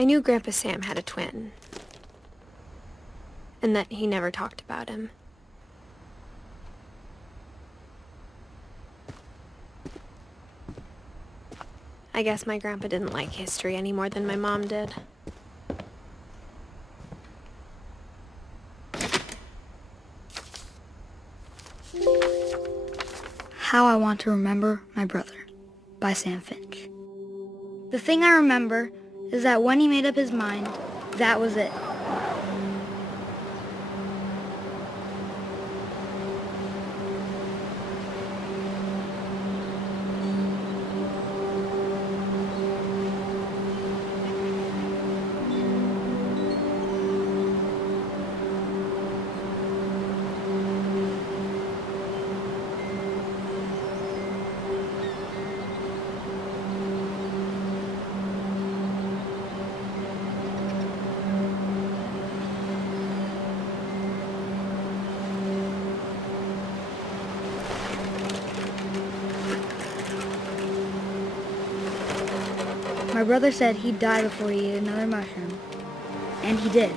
I knew Grandpa Sam had a twin, and that he never talked about him. I guess my grandpa didn't like history any more than my mom did. How I Want to Remember My Brother by Sam Finch. The thing I remember is that when he made up his mind, that was it. My brother said he'd die before he ate another mushroom, and he did.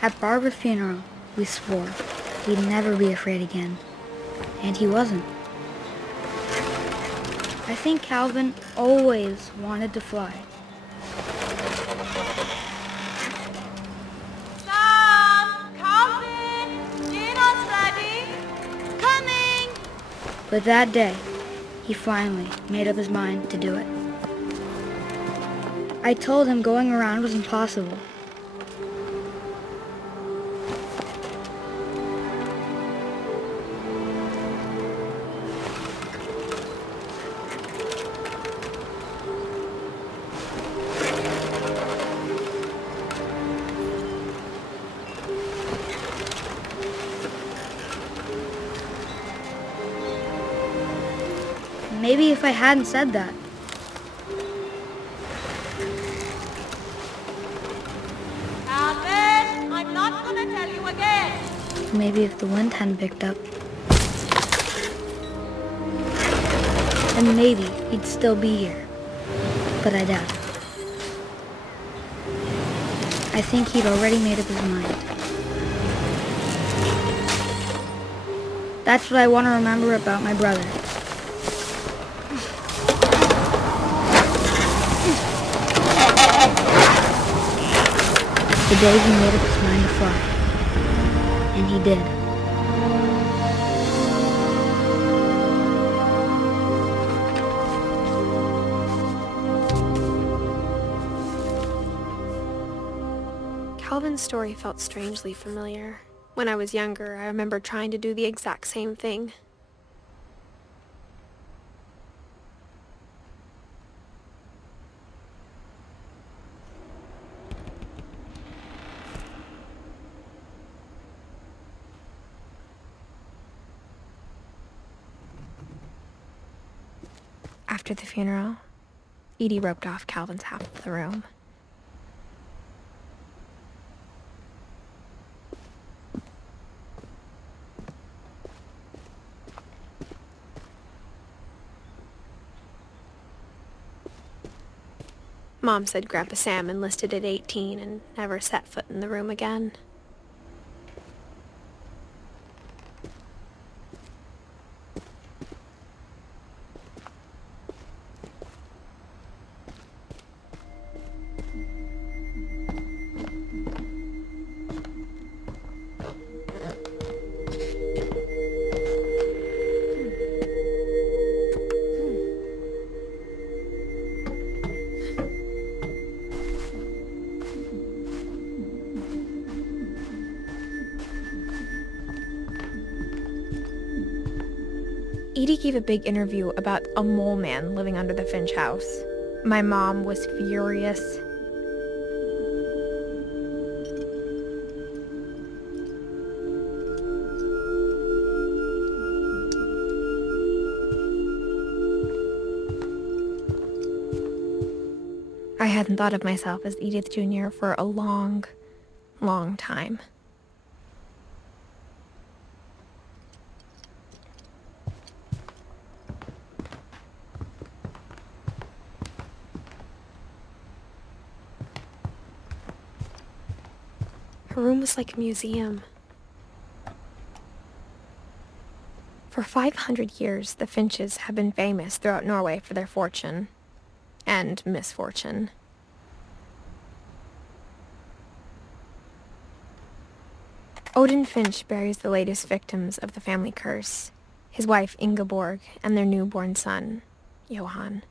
At Barbara's funeral, we swore he'd never be afraid again, and he wasn't. I think Calvin always wanted to fly. Sam! Calvin! Dinner's ready! Coming! But that day, he finally made up his mind to do it. I told him going around was impossible. Maybe if I hadn't said that. Alvin, I'm not gonna tell you again. Maybe if the wind hadn't picked up. And maybe he'd still be here. But I doubt it. I think he'd already made up his mind. That's what I want to remember about my brother. The day he made up his mind to fly. And he did. Calvin's story felt strangely familiar. When I was younger, I remember trying to do the exact same thing. After the funeral, Edie roped off Calvin's half of the room. Mom said Grandpa Sam enlisted at 18 and never set foot in the room again. Edie gave a big interview about a mole man living under the Finch house. My mom was furious. I hadn't thought of myself as Edith Jr. for a long, long time. Her room was like a museum. For 500 years, the Finches have been famous throughout Norway for their fortune and misfortune. Odin Finch buries the latest victims of the family curse, his wife Ingeborg and their newborn son, Johan.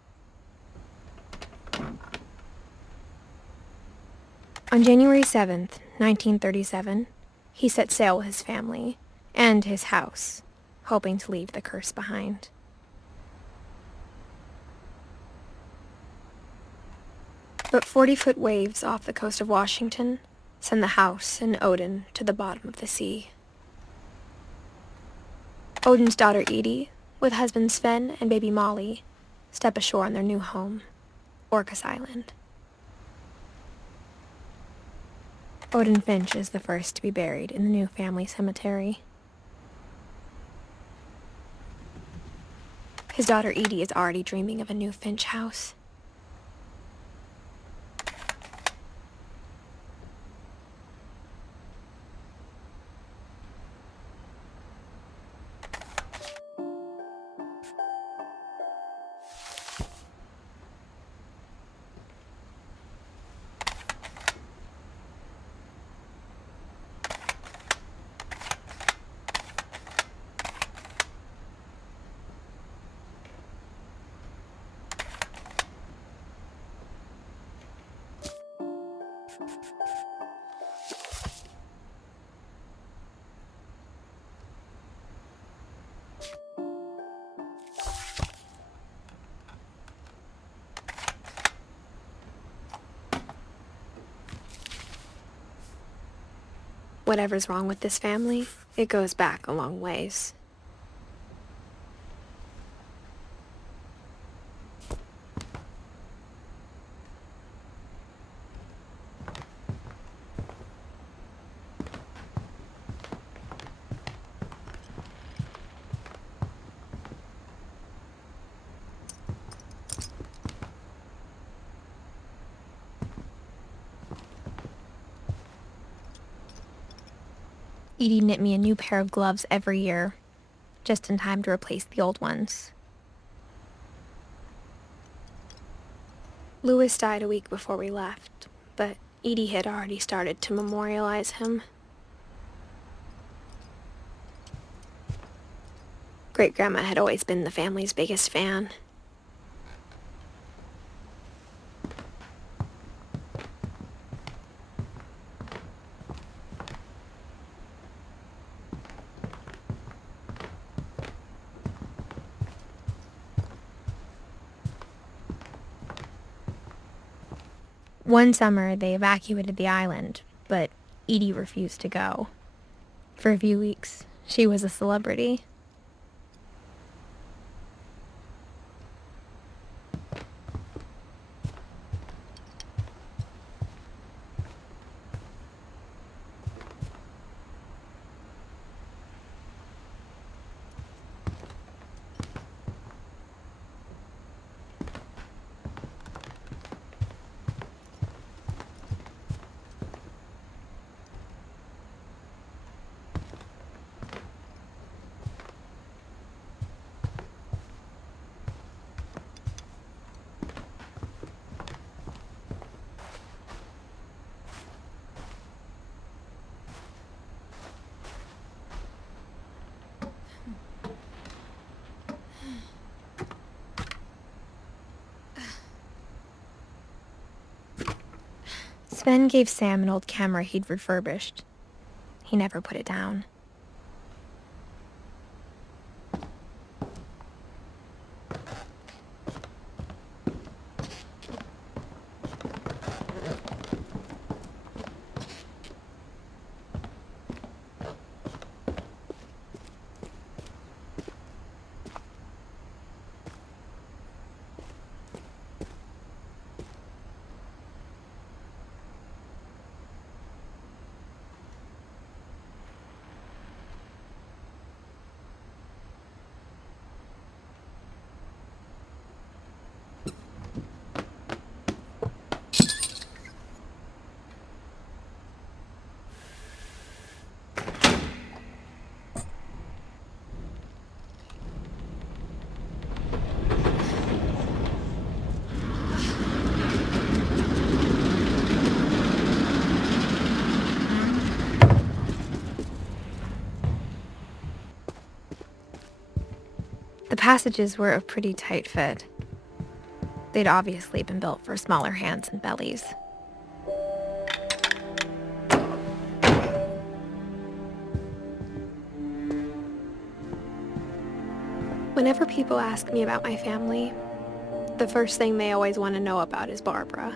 On January 7th, 1937, he set sail with his family and his house, hoping to leave the curse behind. But 40-foot waves off the coast of Washington send the house and Odin to the bottom of the sea. Odin's daughter Edie, with husband Sven and baby Molly, step ashore on their new home, Orcas Island. Odin Finch is the first to be buried in the new family cemetery. His daughter Edie is already dreaming of a new Finch house. Whatever's wrong with this family, it goes back a long ways. Edie knit me a new pair of gloves every year, just in time to replace the old ones. Louis died a week before we left, but Edie had already started to memorialize him. Great-grandma had always been the family's biggest fan. One summer, they evacuated the island, but Edie refused to go. For a few weeks, she was a celebrity. Sven gave Sam an old camera he'd refurbished. He never put it down. passages were a pretty tight fit. They'd obviously been built for smaller hands and bellies. Whenever people ask me about my family, the first thing they always want to know about is Barbara.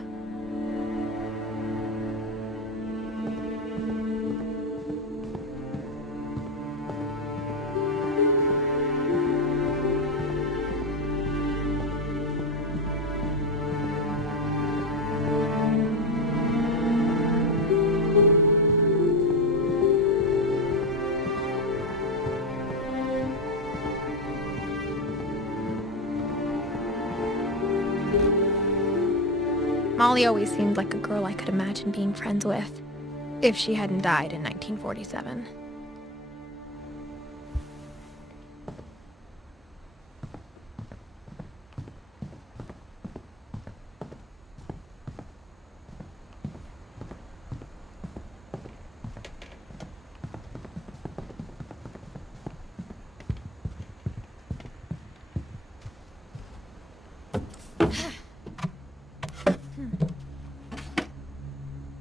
Molly always seemed like a girl I could imagine being friends with, if she hadn't died in 1947.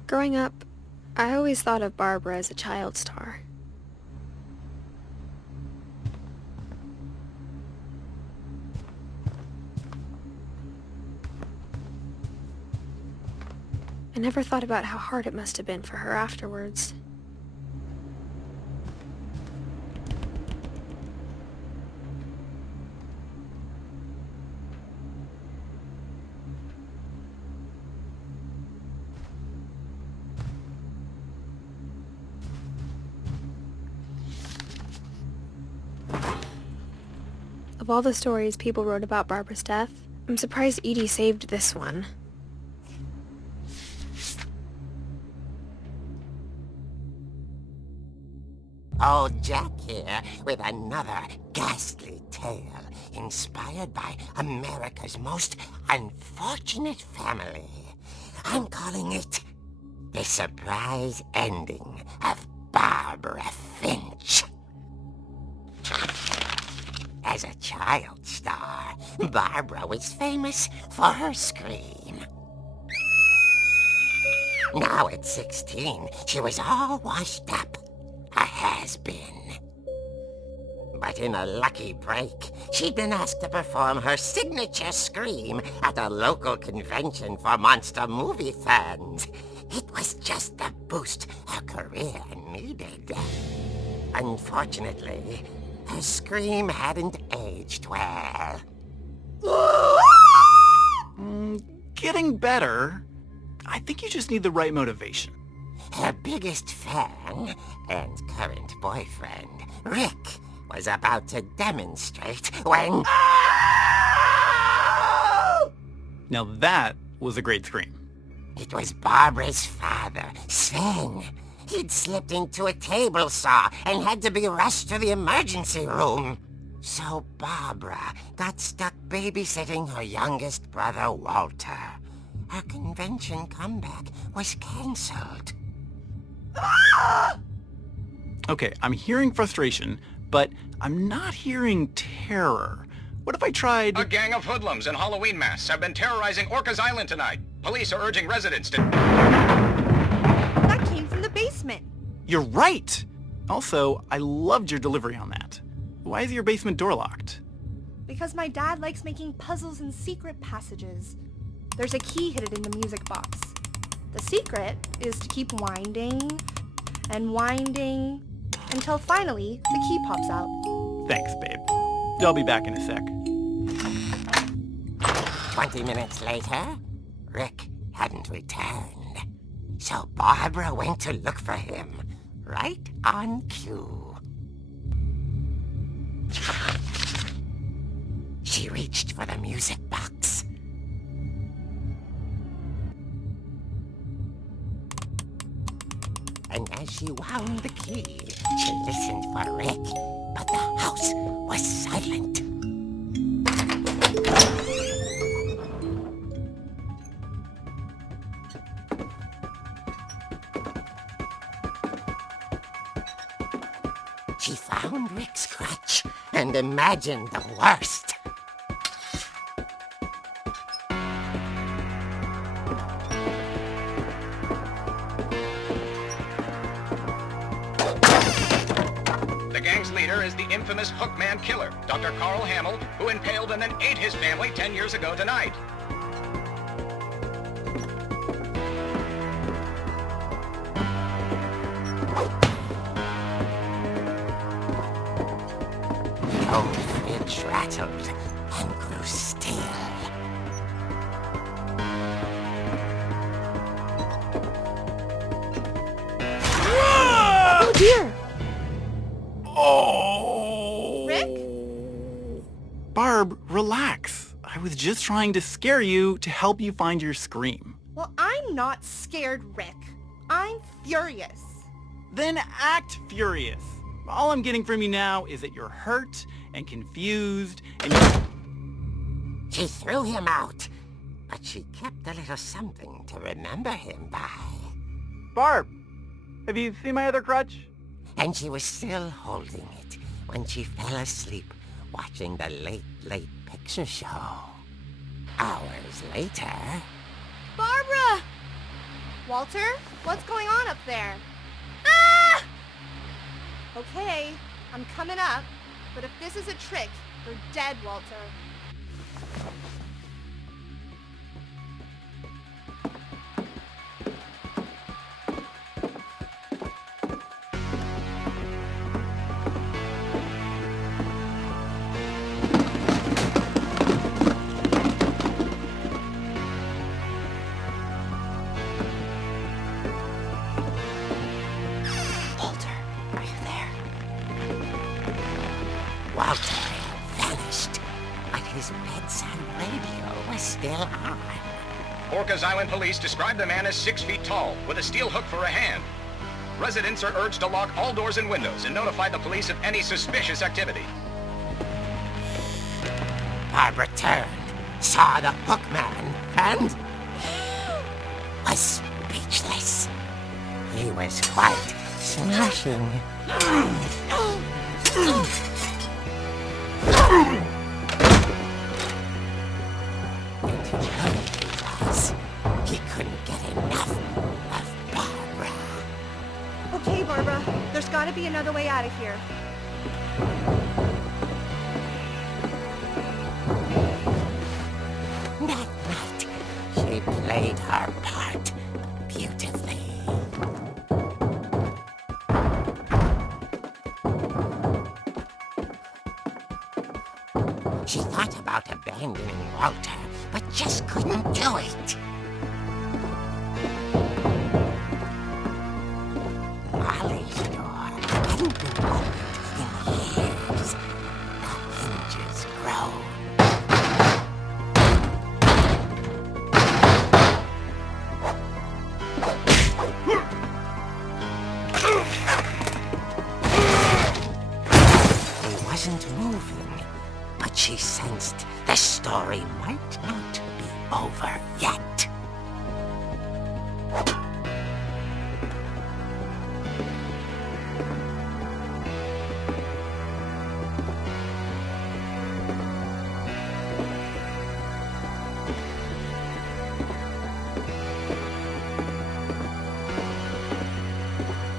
Growing up, I always thought of Barbara as a child star. I never thought about how hard it must have been for her afterwards. Of all the stories people wrote about Barbara's death, I'm surprised Edie saved this one. Old Jack here with another ghastly tale inspired by America's most unfortunate family. I'm calling it The Surprise Ending of Barbara Finch. As a child star, Barbara was famous for her scream. Now at 16, she was all washed up, a has-been. But in a lucky break, she'd been asked to perform her signature scream at a local convention for monster movie fans. It was just the boost her career needed. Unfortunately, her scream hadn't aged well. Getting better. I think you just need the right motivation. Her biggest fan and current boyfriend, Rick, was about to demonstrate when... Now that was a great scream. It was Barbara's father, Sven. He'd slipped into a table saw and had to be rushed to the emergency room. So Barbara got stuck babysitting her youngest brother, Walter. Her convention comeback was cancelled. Okay, I'm hearing frustration, but I'm not hearing terror. What if I tried... A gang of hoodlums in Halloween masks have been terrorizing Orcas Island tonight. Police are urging residents to... That came from the basement. You're right! Also, I loved your delivery on that. Why is your basement door locked? Because my dad likes making puzzles and secret passages. There's a key hidden in the music box. The secret is to keep winding and winding until finally the key pops out. Thanks, babe. I'll be back in a sec. 20 minutes later, Rick hadn't returned. So Barbara went to look for him, right on cue. She reached for the music box. And as she wound the key, she listened for Rick, but the house was silent. She found Rick's crutch and imagine the worst. The gang's leader is the infamous Hookman killer, Dr. Carl Hamill, who impaled and then ate his family 10 years ago tonight. The old fridge rattled and grew still. Oh dear! Oh! Rick? Barb, relax. I was just trying to scare you to help you find your scream. Well, I'm not scared, Rick. I'm furious. Then act furious. All I'm getting from you now is that you're hurt and confused and She threw him out, but she kept a little something to remember him by. Barb, have you seen my other crutch? And she was still holding it when she fell asleep watching the late picture show. Hours later... Barbara! Walter, what's going on up there? Ah! Okay, I'm coming up, but if this is a trick, you're dead, Walter. Walter vanished, but his bedside radio was still on. Orcas Island police describe the man as 6 feet tall, with a steel hook for a hand. Residents are urged to lock all doors and windows and notify the police of any suspicious activity. Barbara turned, saw the hook man, and was speechless. He was quite smashing. And he was. He couldn't get enough of Barbara. Okay, Barbara, there's gotta be another way out of here. That night, she played her part beautifully. She thought about abandoning Walter, but just couldn't do it. Molly's door hadn't been opened in years. The hinges groaned. He wasn't moving, but she sensed the story might not be over yet.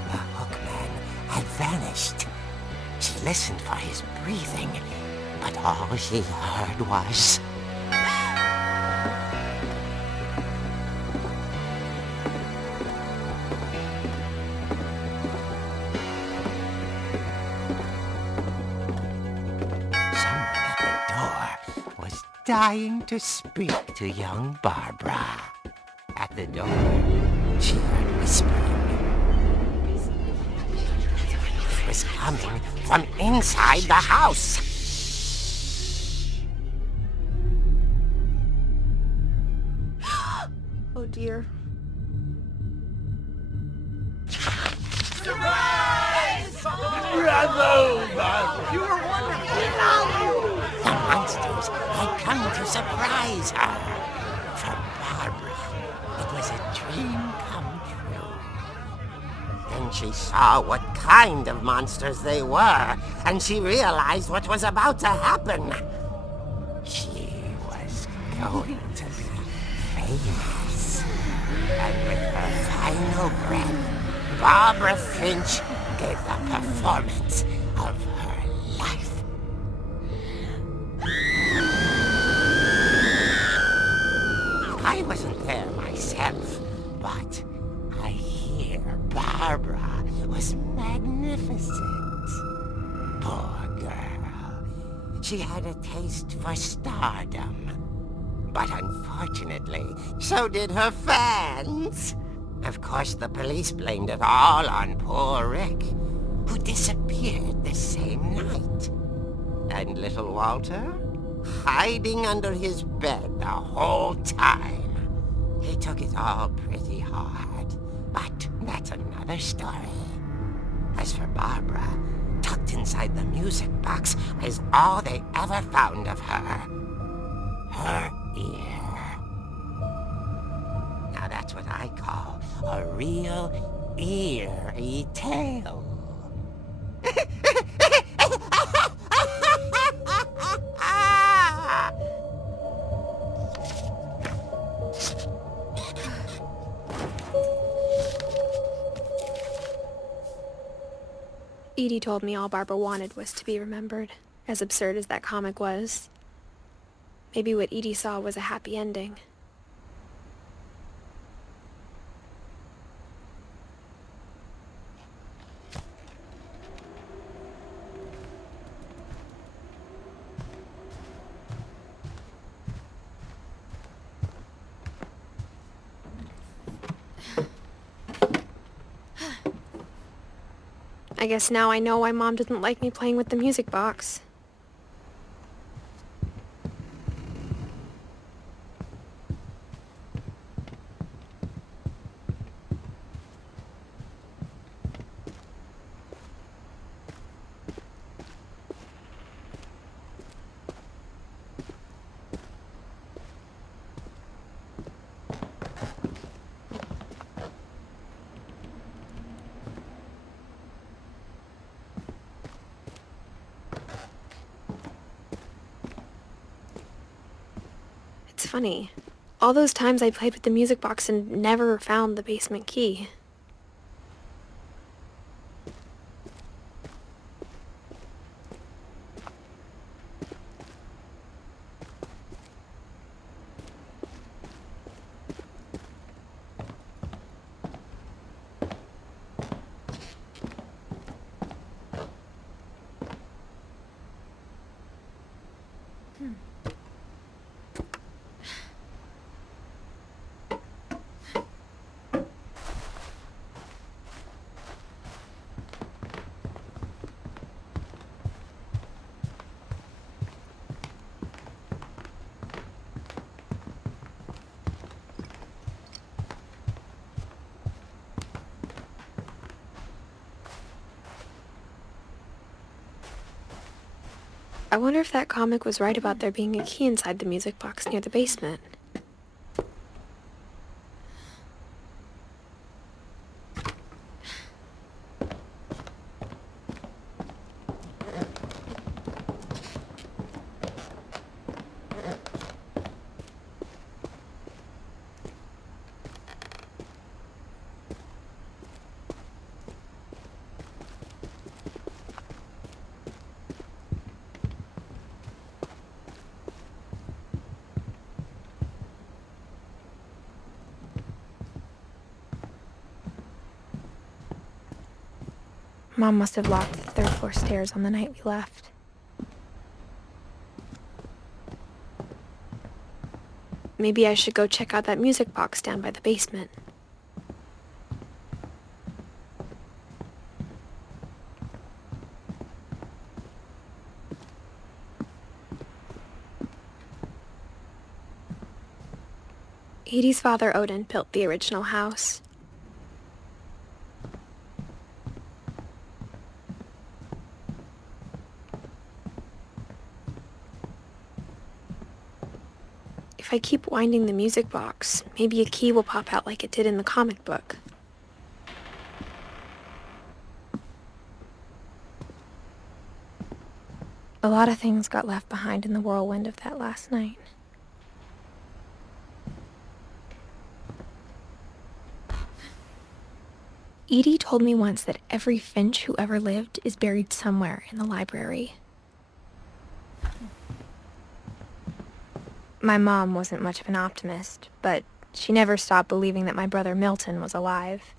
The hookman had vanished. She listened for his breathing, but all she heard was... Someone at the door was dying to speak to young Barbara. At the door, she heard whispering. It was coming from inside the house. Oh dear. The monsters had come to surprise her. For Barbara, it was a dream come true. Then she saw what kind of monsters they were, and she realized what was about to happen. She was going to be famous. And with her final breath, Barbara Finch gave the performance of her life. I wasn't there myself, but I hear Barbara was magnificent. Poor girl. She had a taste for stardom. But unfortunately, so did her fans. Of course, the police blamed it all on poor Rick, who disappeared the same night. And little Walter? Hiding under his bed the whole time. He took it all pretty hard, but that's another story. As for Barbara, tucked inside the music box was all they ever found of her. Her ear. Now that's what I call a real eerie tale. Edie told me all Barbara wanted was to be remembered, as absurd as that comic was. Maybe what Edie saw was a happy ending. I guess now I know why Mom didn't like me playing with the music box. It's funny. All those times I played with the music box and never found the basement key. I wonder if that comic was right about there being a key inside the music box near the basement. Mom must have locked the third floor stairs on the night we left. Maybe I should go check out that music box down by the basement. Edie's father, Odin, built the original house. If I keep winding the music box, maybe a key will pop out like it did in the comic book. A lot of things got left behind in the whirlwind of that last night. Edie told me once that every Finch who ever lived is buried somewhere in the library. My mom wasn't much of an optimist, but she never stopped believing that my brother Milton was alive.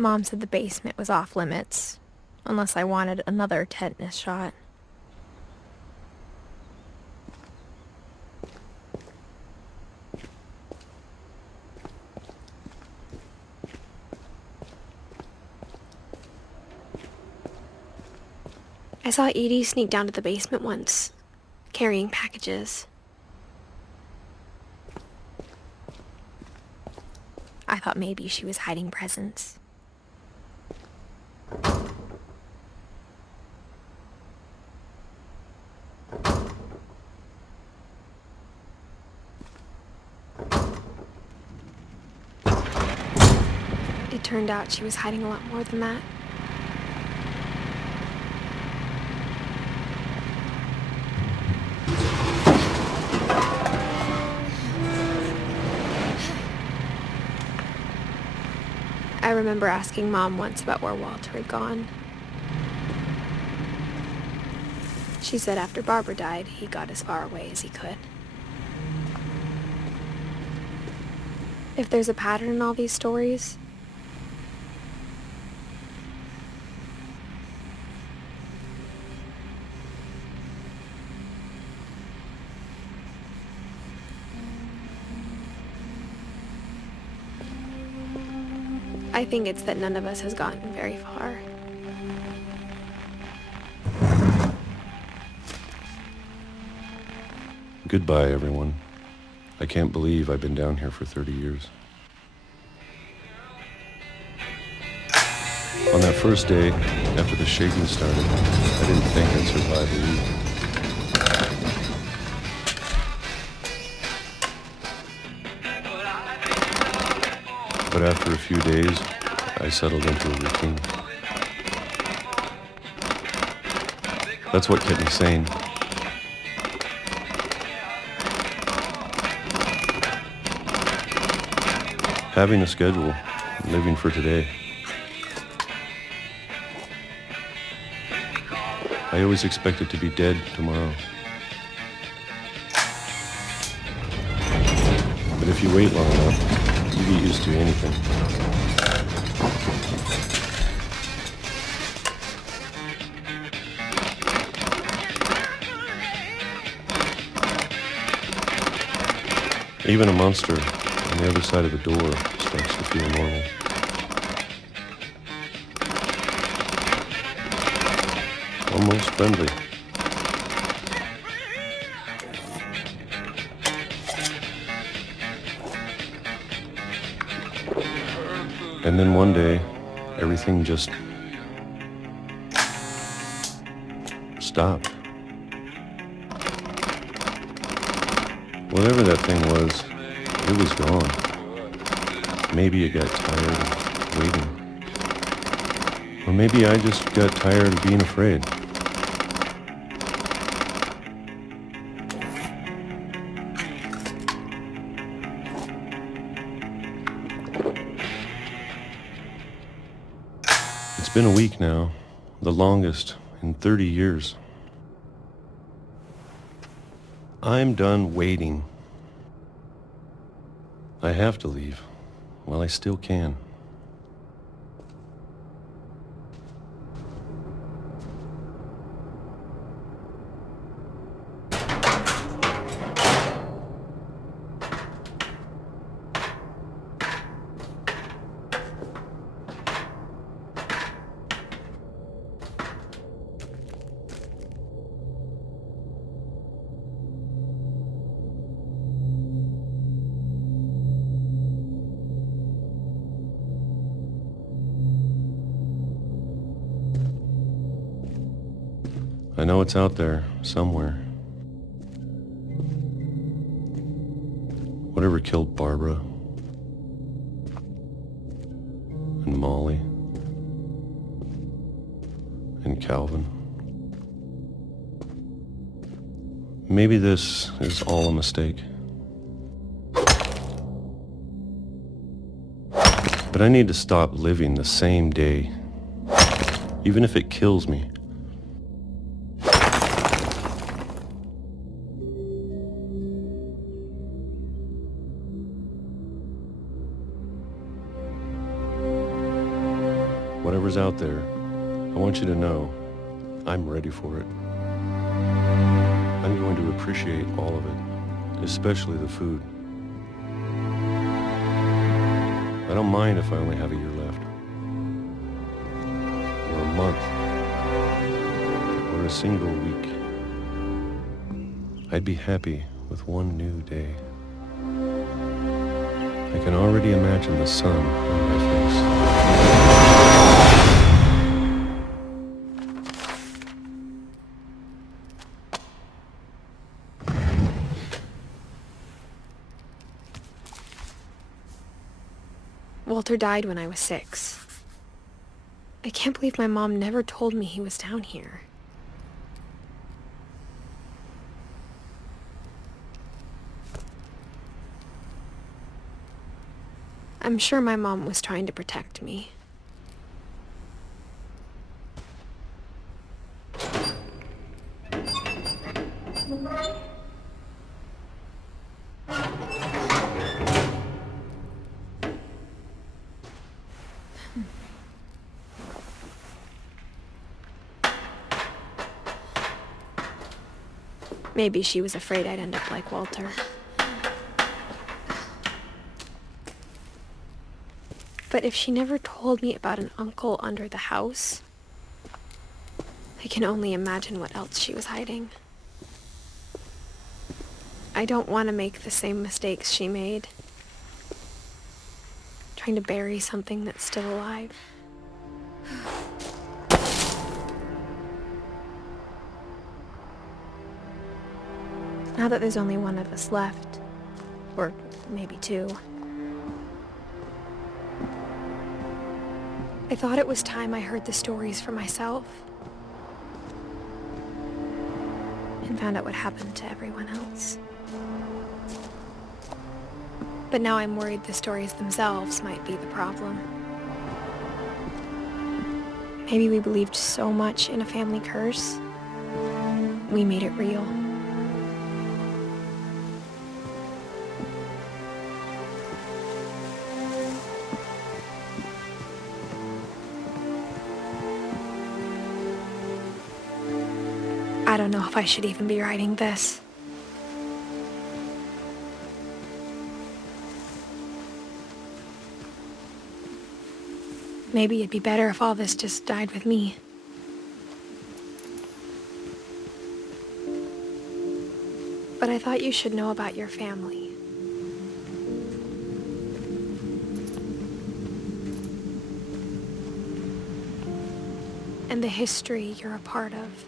Mom said the basement was off limits, unless I wanted another tetanus shot. I saw Edie sneak down to the basement once, carrying packages. I thought maybe she was hiding presents. It turned out she was hiding a lot more than that. I remember asking Mom once about where Walter had gone. She said after Barbara died, he got as far away as he could. If there's a pattern in all these stories, I think it's that none of us has gotten very far. Goodbye, everyone. I can't believe I've been down here for 30 years. On that first day, after the shaking started, I didn't think I'd survive a week. But after a few days, I settled into a routine. That's what kept me sane. Having a schedule, living for today. I always expected to be dead tomorrow. But if you wait long enough, you get used to anything. Even a monster on the other side of the door starts to feel normal. Almost friendly. And then one day, everything just stopped. Whatever that thing was, it was gone. Maybe it got tired of waiting. Or maybe I just got tired of being afraid. It's been a week now, the longest in 30 years. I'm done waiting. I have to leave while I still can. I know it's out there, somewhere. Whatever killed Barbara and Molly and Calvin. Maybe this is all a mistake. But I need to stop living the same day, even if it kills me. Whatever's out there, I want you to know I'm ready for it. I'm going to appreciate all of it, especially the food. I don't mind if I only have a year left, or a month, or a single week. I'd be happy with one new day. I can already imagine the sun on my face. Walter died when I was 6. I can't believe my mom never told me he was down here. I'm sure my mom was trying to protect me. Maybe she was afraid I'd end up like Walter. But if she never told me about an uncle under the house, I can only imagine what else she was hiding. I don't want to make the same mistakes she made, trying to bury something that's still alive. Now that there's only one of us left, or maybe 2, I thought it was time I heard the stories for myself and found out what happened to everyone else. But now I'm worried the stories themselves might be the problem. Maybe we believed so much in a family curse, we made it real. I don't know if I should even be writing this. Maybe it'd be better if all this just died with me. But I thought you should know about your family. And the history you're a part of.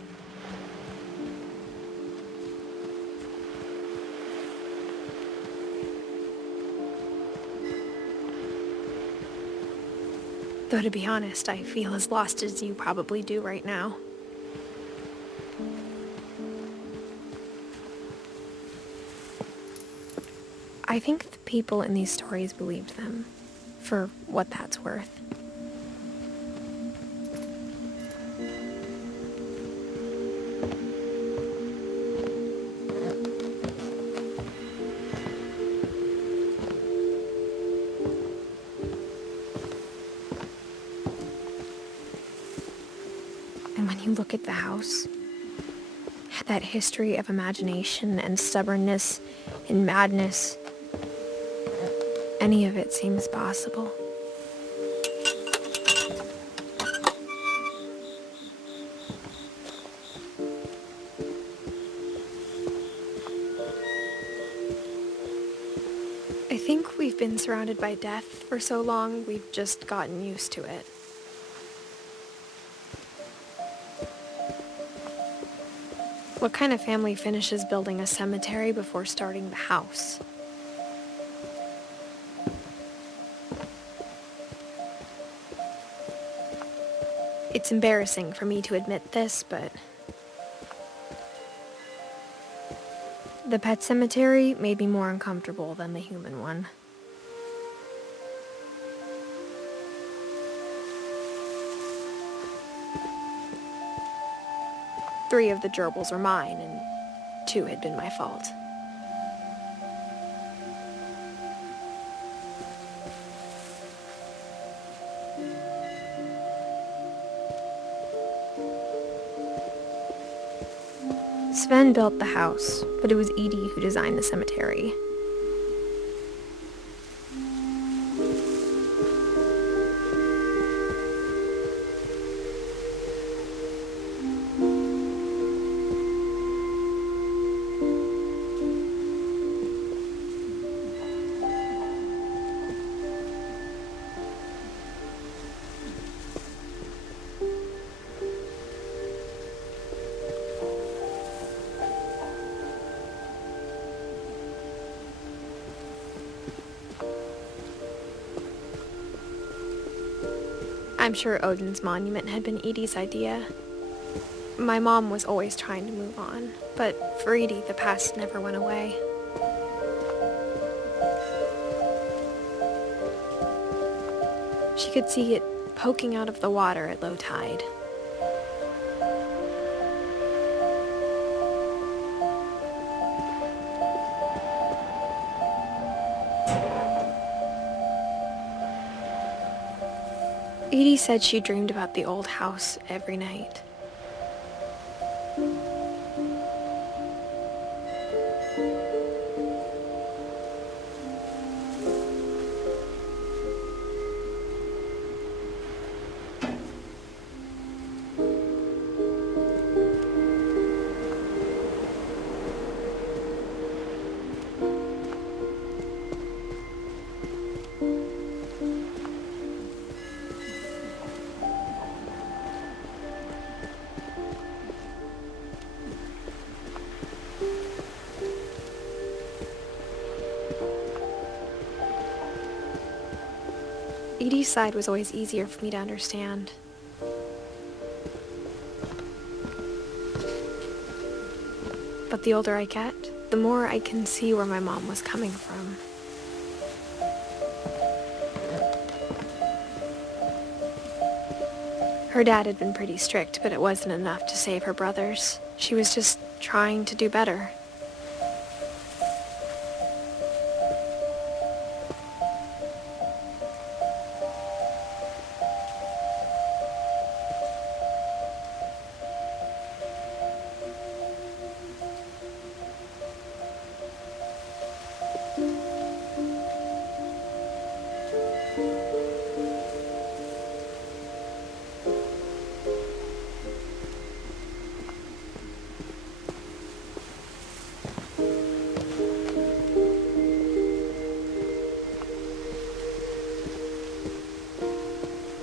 Though to be honest, I feel as lost as you probably do right now. I think the people in these stories believed them, for what that's worth. when you look at the house, that history of imagination and stubbornness and madness, any of it seems possible. I think we've been surrounded by death for so long, we've just gotten used to it. What kind of family finishes building a cemetery before starting the house? It's embarrassing for me to admit this, but the pet cemetery made me more uncomfortable than the human one. Three of the gerbils were mine, and 2 had been my fault. Sven built the house, but it was Edie who designed the cemetery. I'm sure Odin's monument had been Edie's idea. My mom was always trying to move on, but for Edie, the past never went away. She could see it poking out of the water at low tide. Edie said she dreamed about the old house every night. Edie's side was always easier for me to understand. But the older I get, the more I can see where my mom was coming from. Her dad had been pretty strict, but it wasn't enough to save her brothers. She was just trying to do better.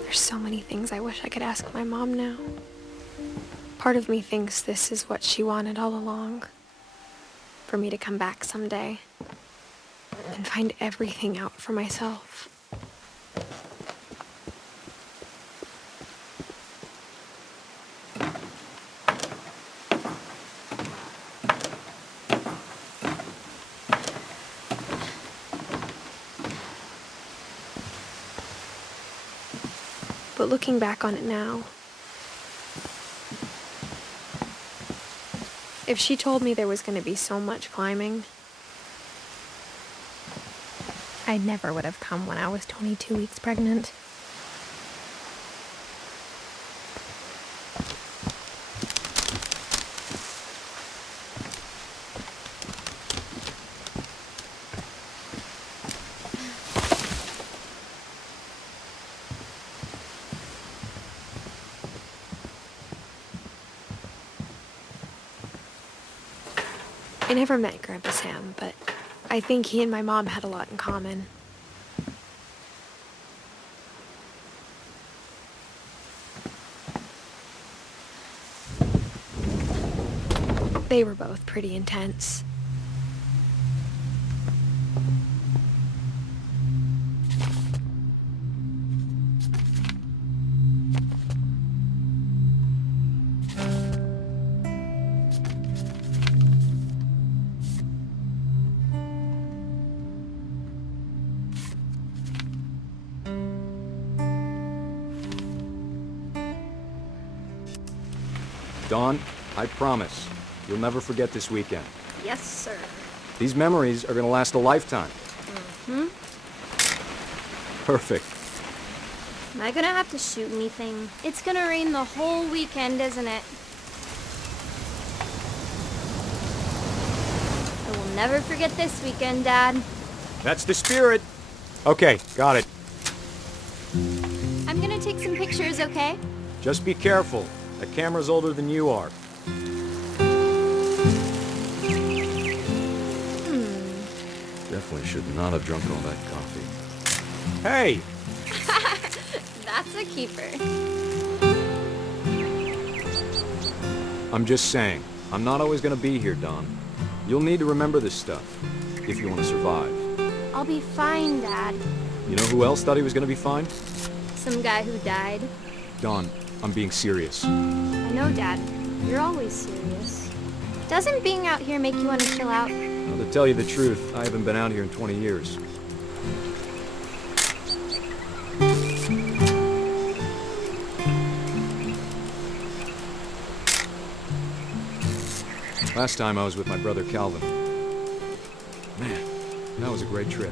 There's so many things I wish I could ask my mom now. Part of me thinks this is what she wanted all along. For me to come back someday and find everything out for myself. But looking back on it now, if she told me there was going to be so much climbing, I never would have come when I was 22 weeks pregnant. I never met Grandpa Sam, but I think he and my mom had a lot in common. They were both pretty intense. Dawn, I promise, you'll never forget this weekend. Yes, sir. These memories are gonna last a lifetime. Hmm? Perfect. Am I gonna have to shoot anything? It's gonna rain the whole weekend, isn't it? I will never forget this weekend, Dad. That's the spirit. Okay, got it. I'm gonna take some pictures, okay? Just be careful. That camera's older than you are. Definitely should not have drunk all that coffee. Hey! That's a keeper. I'm just saying, I'm not always gonna be here, Don. You'll need to remember this stuff, if you want to survive. I'll be fine, Dad. You know who else thought he was gonna be fine? Some guy who died. Don, I'm being serious. I know, Dad. You're always serious. Doesn't being out here make you want to chill out? Well, to tell you the truth, I haven't been out here in 20 years. Last time I was with my brother Calvin. Man, that was a great trip.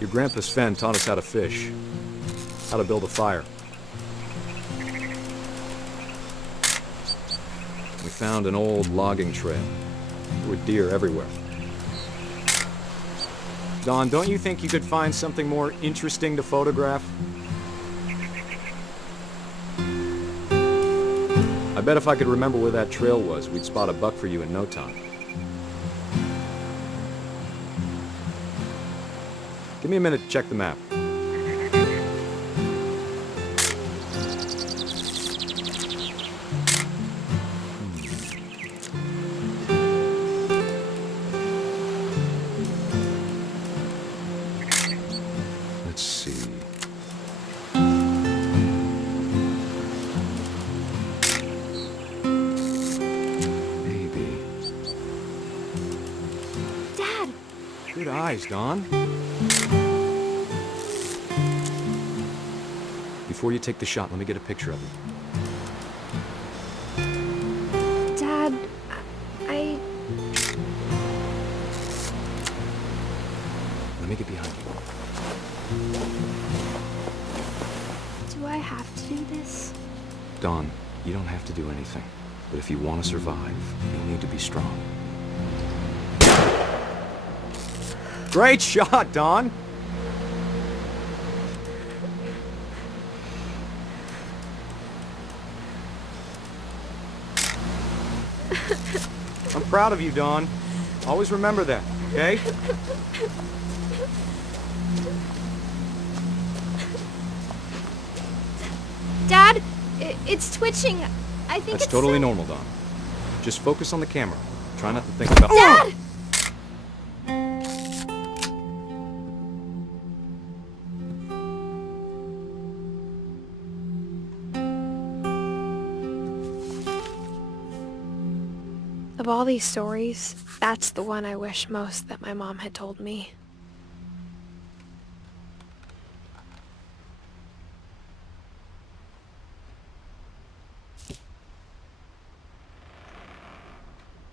Your grandpa Sven taught us how to fish, how to build a fire. We found an old logging trail. There were deer everywhere. Don, don't you think you could find something more interesting to photograph? I bet if I could remember where that trail was, we'd spot a buck for you in no time. Give me a minute to check the map. Let's see. Maybe. Dad! Good eyes, Don. Before you take the shot, let me get a picture of him. Dad, Let me get behind you. do I have to do this? Don, you don't have to do anything. But if you want to survive, you'll need to be strong. Great shot, Don! I'm proud of you, Dawn. Always remember that, okay? Dad, it's twitching. I think That's it's totally sick. normal, Dawn. Just focus on the camera. Try not to think about— Dad! Of all these stories, that's the one I wish most that my mom had told me.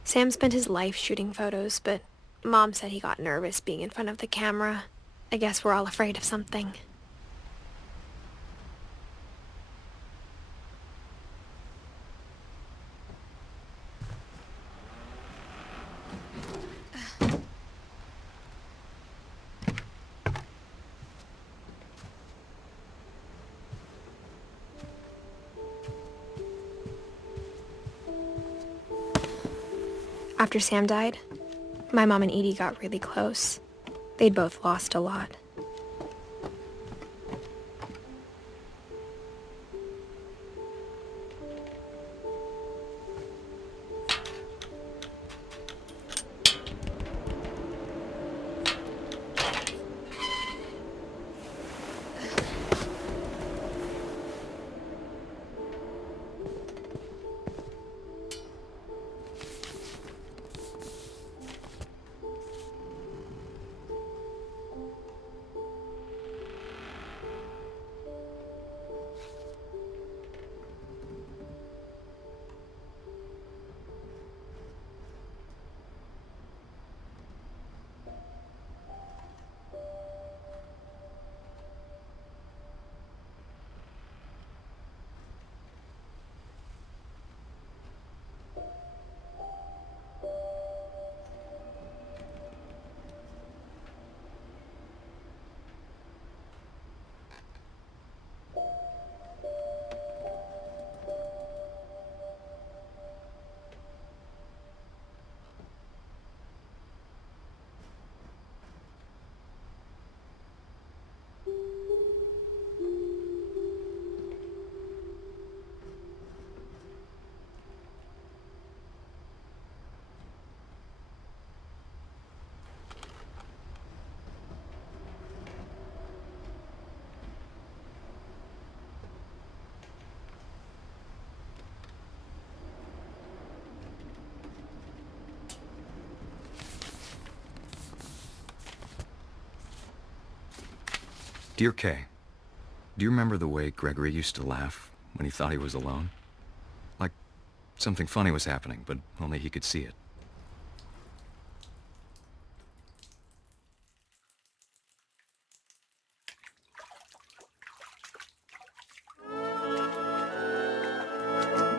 Sam spent his life shooting photos, but Mom said he got nervous being in front of the camera. I guess we're all afraid of something. After Sam died, my mom and Edie got really close. They'd both lost a lot. Dear Kay, do you remember the way Gregory used to laugh when he thought he was alone? Like something funny was happening, but only he could see it.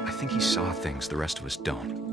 I think he saw things the rest of us don't.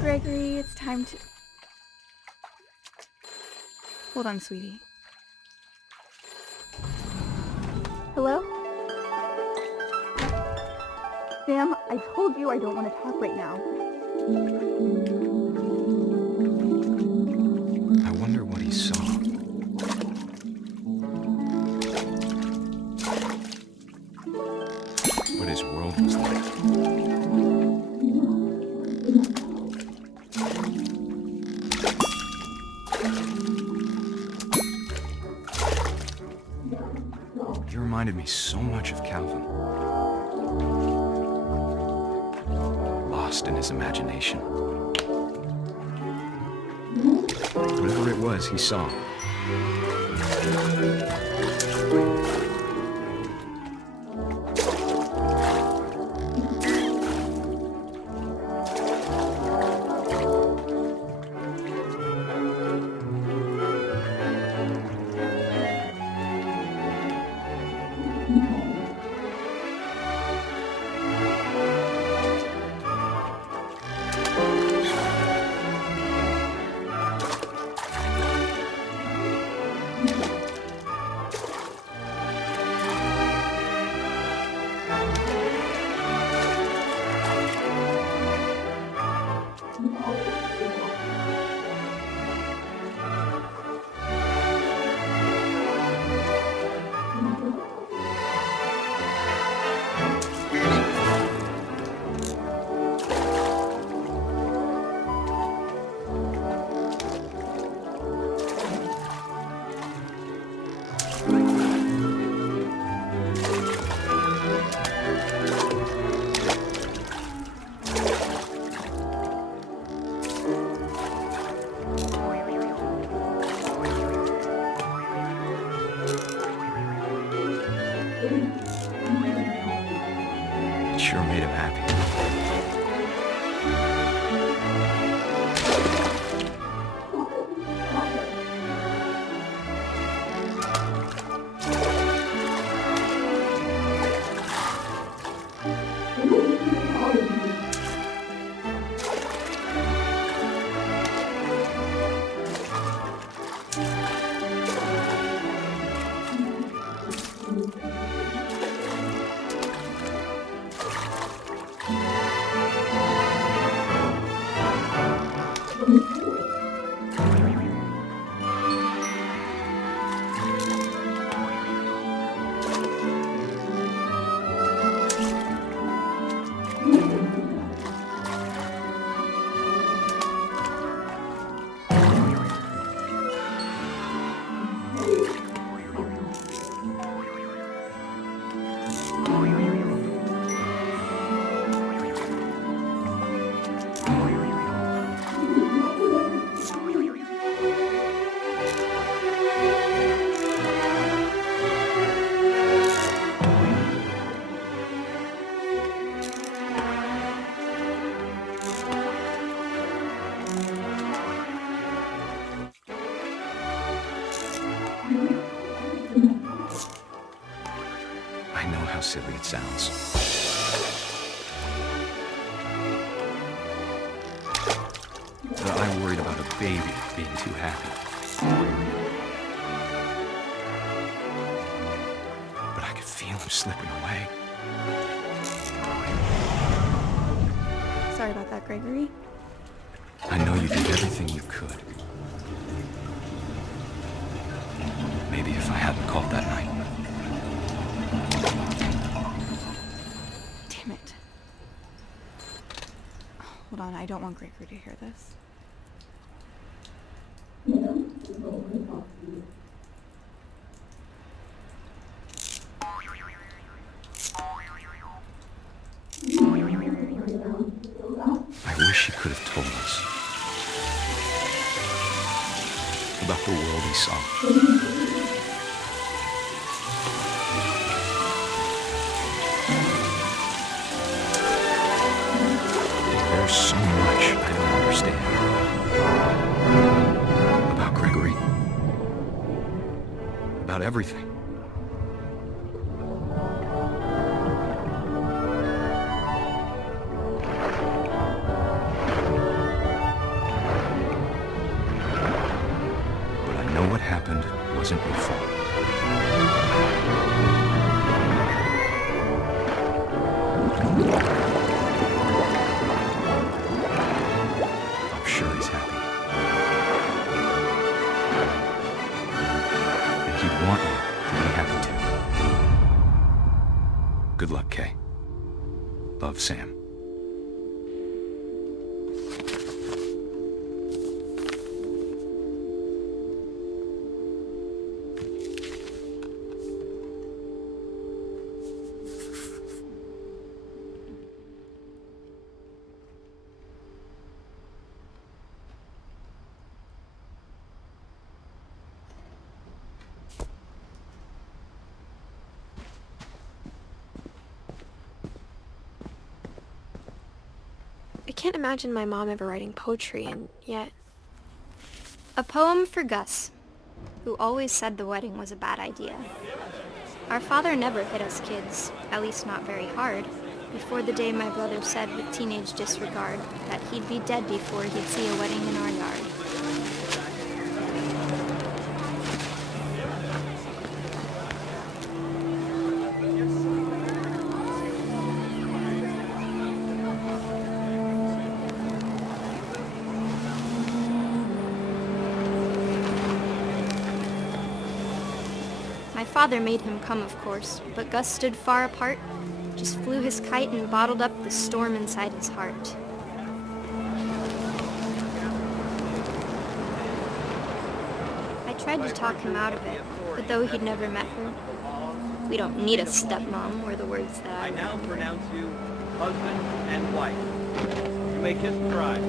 Gregory, it's time to... Hold on, sweetie. Hello? Sam, I told you I don't want to talk right now. I wonder what he saw. What his world was like. He reminded me so much of Calvin. Lost in his imagination. Whatever it was he saw. It sure made him happy. I know how silly it sounds. But I worried about a baby being too happy. But I could feel him slipping away. Sorry about that, Gregory. I know you did everything you could. Maybe if I hadn't called that night. Damn it. Hold on, I don't want Gregory to hear this. I wish he could have told us about the world he saw. There's so much I don't understand about Gregory, about everything. What happened wasn't your fault. I'm sure he's happy. And he'd want you to be happy too. Good luck, Kay. Love, Sam. I can't imagine my mom ever writing poetry, and yet... A poem for Gus, who always said the wedding was a bad idea. Our father never hit us kids, at least not very hard, before the day my brother said with teenage disregard that he'd be dead before he'd see a wedding in our yard. My father made him come, of course, but Gus stood far apart, just flew his kite and bottled up the storm inside his heart. I tried to talk him out of it, but though he'd never met her, we don't need a stepmom, were the words that I now pronounce you husband and wife. You may kiss the bride.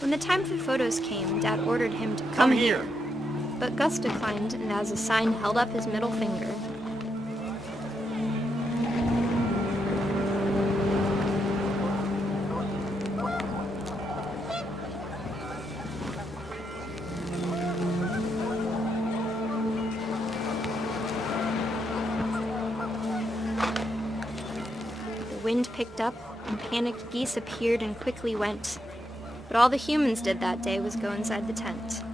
When the time for photos came, Dad ordered him to come here. But Gus declined and as a sign held up his middle finger. The wind picked up and panicked geese appeared and quickly went. But all the humans did that day was go inside the tent.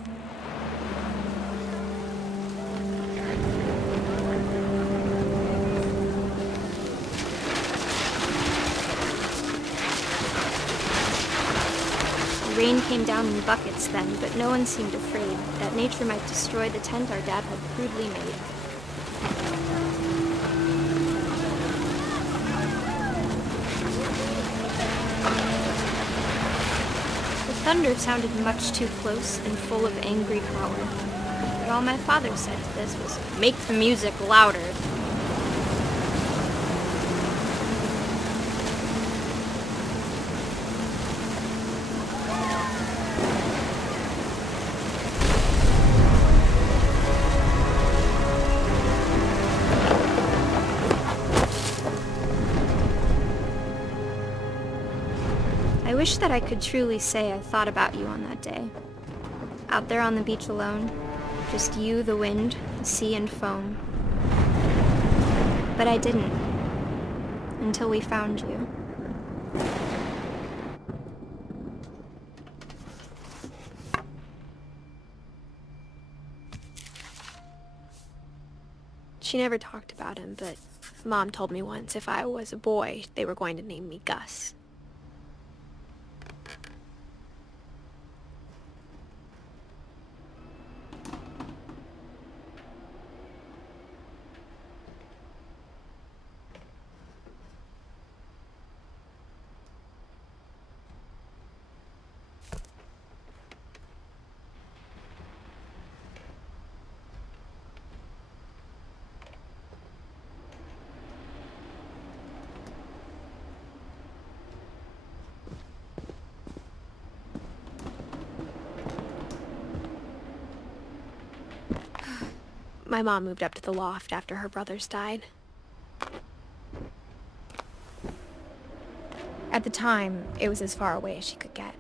rain came down in buckets then, but no one seemed afraid that nature might destroy the tent our dad had crudely made. The thunder sounded much too close and full of angry power. But all my father said to this was, "Make the music louder." I wish that I could truly say I thought about you on that day. Out there on the beach alone, just you, the wind, the sea, and foam. But I didn't, until we found you. She never talked about him, but Mom told me once if I was a boy, they were going to name me Gus. My mom moved up to the loft after her brothers died. At the time, it was as far away as she could get.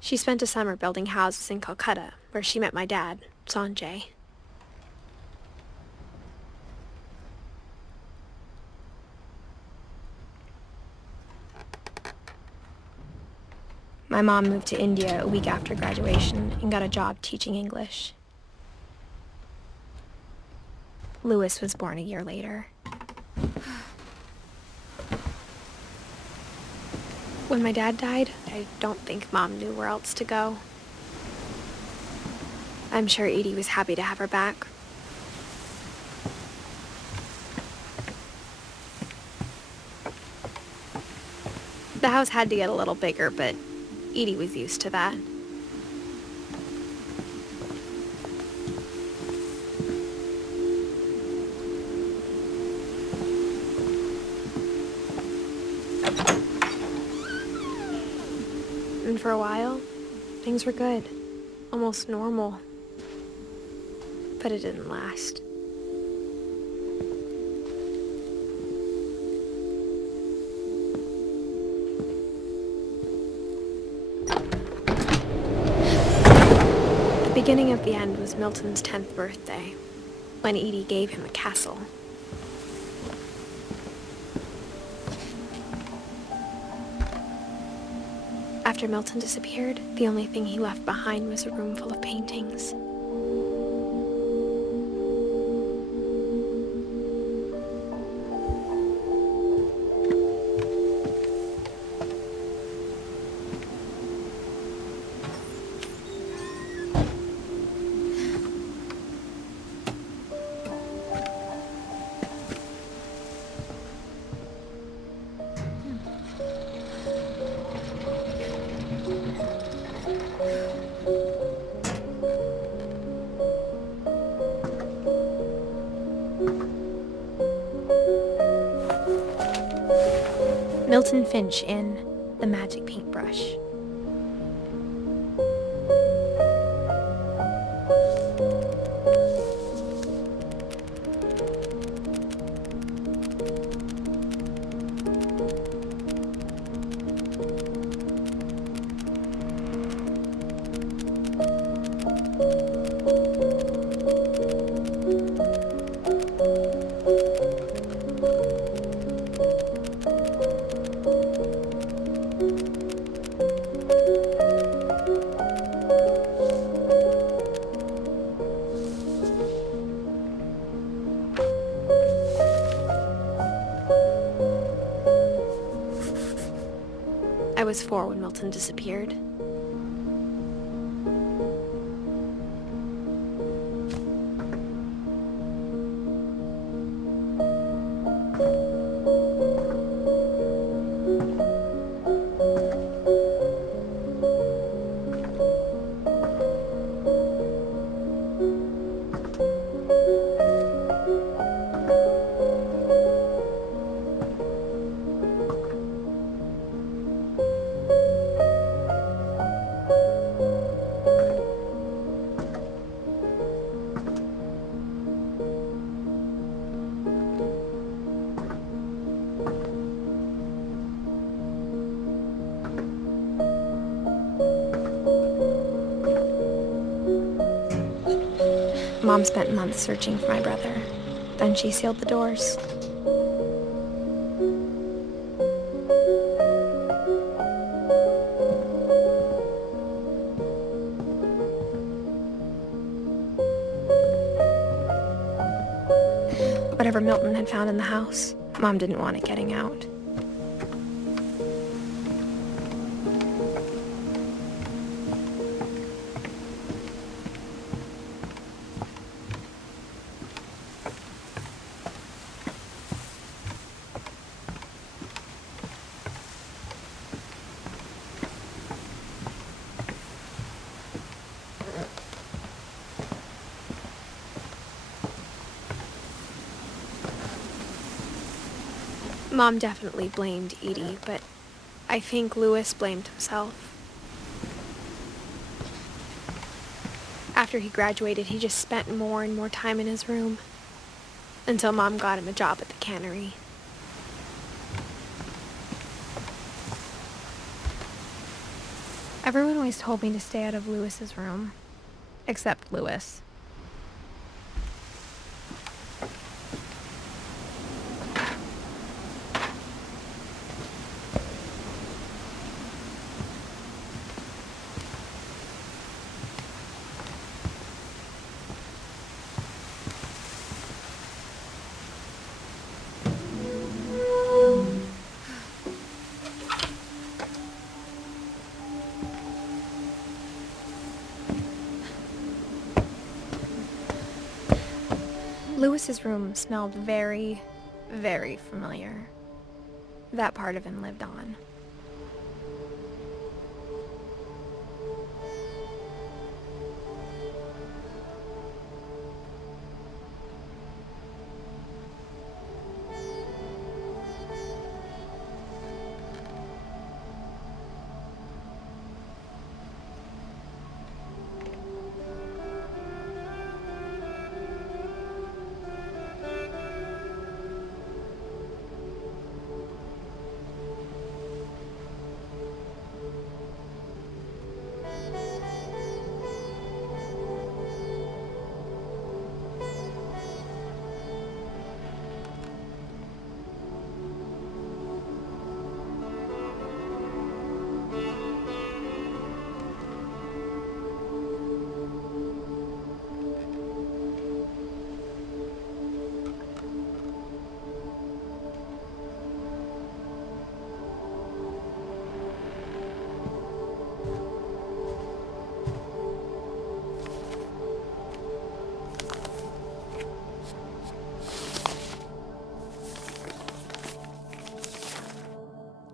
She spent a summer building houses in Calcutta, where she met my dad, Sanjay. My mom moved to India a week after graduation and got a job teaching English. Louis was born a year later. When my dad died, I don't think Mom knew where else to go. I'm sure Edie was happy to have her back. The house had to get a little bigger, but Edie was used to that. And for a while, things were good, almost normal. But it didn't last. The beginning of the end was Milton's 10th birthday, when Edie gave him a castle. After Milton disappeared, the only thing he left behind was a room full of paintings. Milton Finch in The Magic Paintbrush. I was 4 when Milton disappeared. Mom spent months searching for my brother. Then she sealed the doors. Whatever Milton had found in the house, Mom didn't want it getting out. Mom definitely blamed Edie, but I think Louis blamed himself. After he graduated, he just spent more and more time in his room, until Mom got him a job at the cannery. Everyone always told me to stay out of Louis's room, except Louis. Louis's room smelled very, very familiar. That part of him lived on.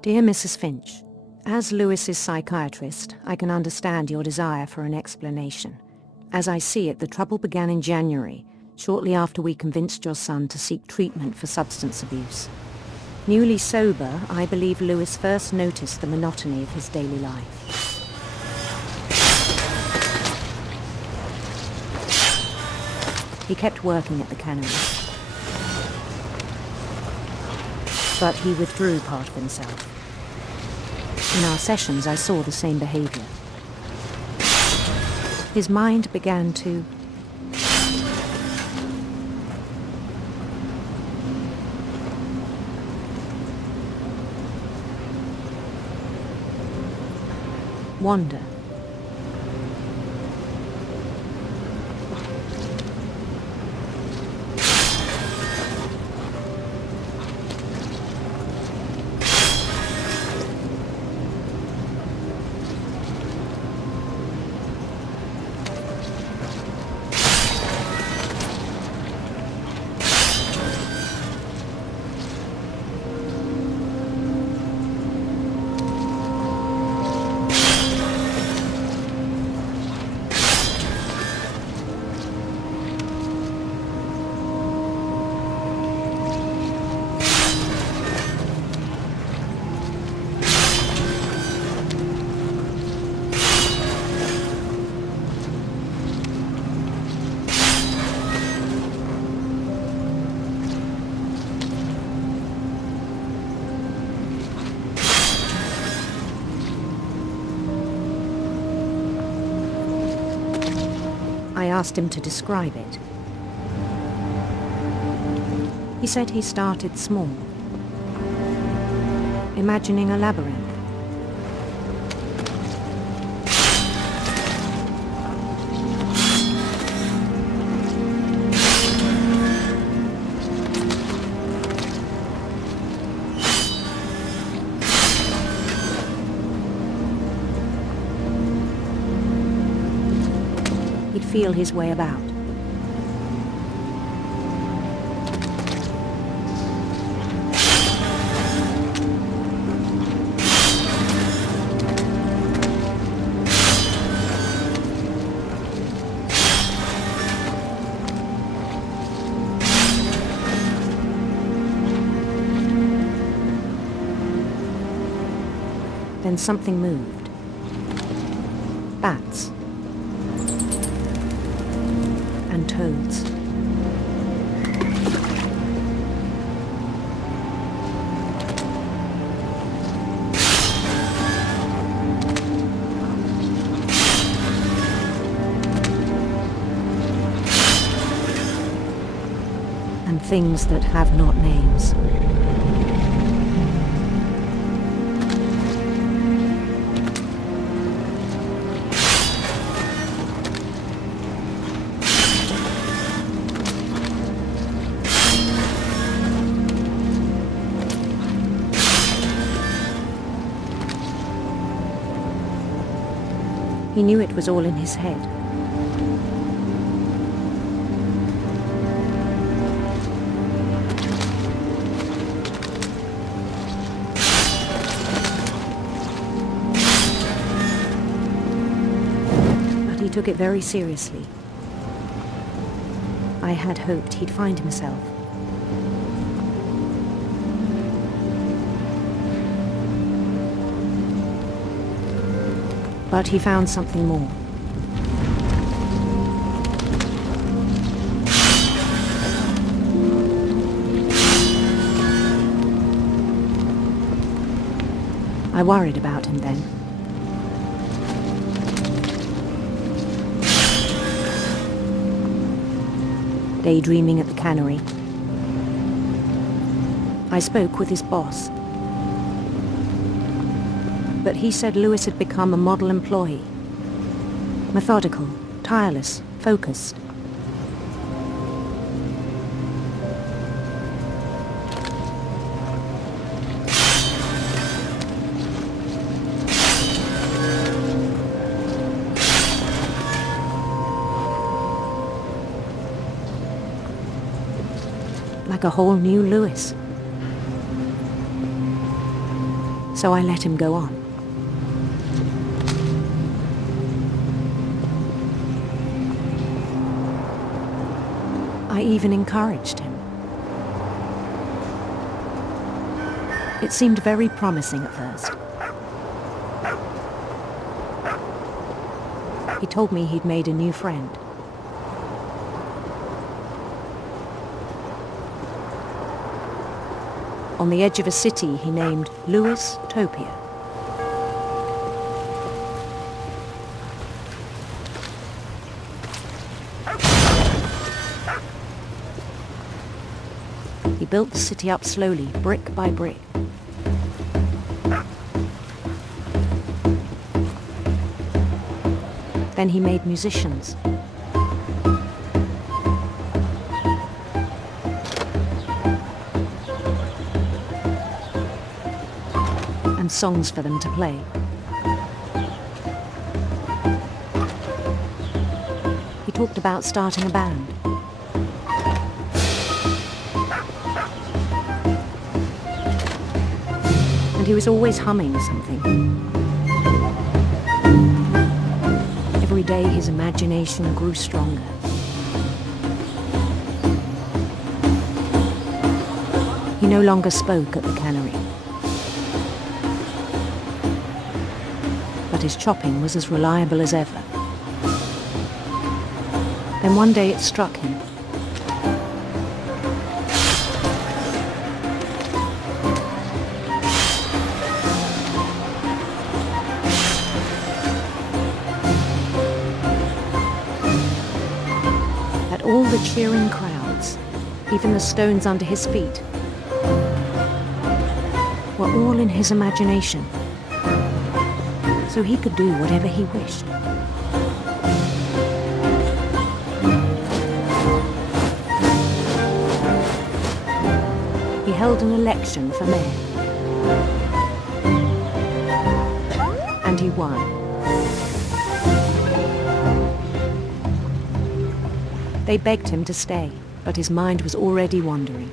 Dear Mrs. Finch, as Lewis's psychiatrist, I can understand your desire for an explanation. As I see it, the trouble began in January, shortly after we convinced your son to seek treatment for substance abuse. Newly sober, I believe Lewis first noticed the monotony of his daily life. He kept working at the cannery, but he withdrew part of himself. In our sessions, I saw the same behavior. His mind began to wander. I asked him to describe it. He said he started small, imagining a labyrinth. He'd feel his way about. Then something moved. Bats. And toads. And things that have not names. He knew it was all in his head. But he took it very seriously. I had hoped he'd find himself. But he found something more. I worried about him then. Daydreaming at the cannery, I spoke with his boss. But he said Lewis had become a model employee. Methodical, tireless, focused. Like a whole new Lewis. So I let him go on. I even encouraged him. It seemed very promising at first. He told me he'd made a new friend. On the edge of a city he named Lewis Topia. He built the city up slowly, brick by brick. Then he made musicians. And songs for them to play. He talked about starting a band. And he was always humming something. Every day his imagination grew stronger. He no longer spoke at the cannery. But his chopping was as reliable as ever. Then one day it struck him. the cheering crowds, even the stones under his feet, were all in his imagination, so he could do whatever he wished. He held an election for mayor, and he won. They begged him to stay, but his mind was already wandering.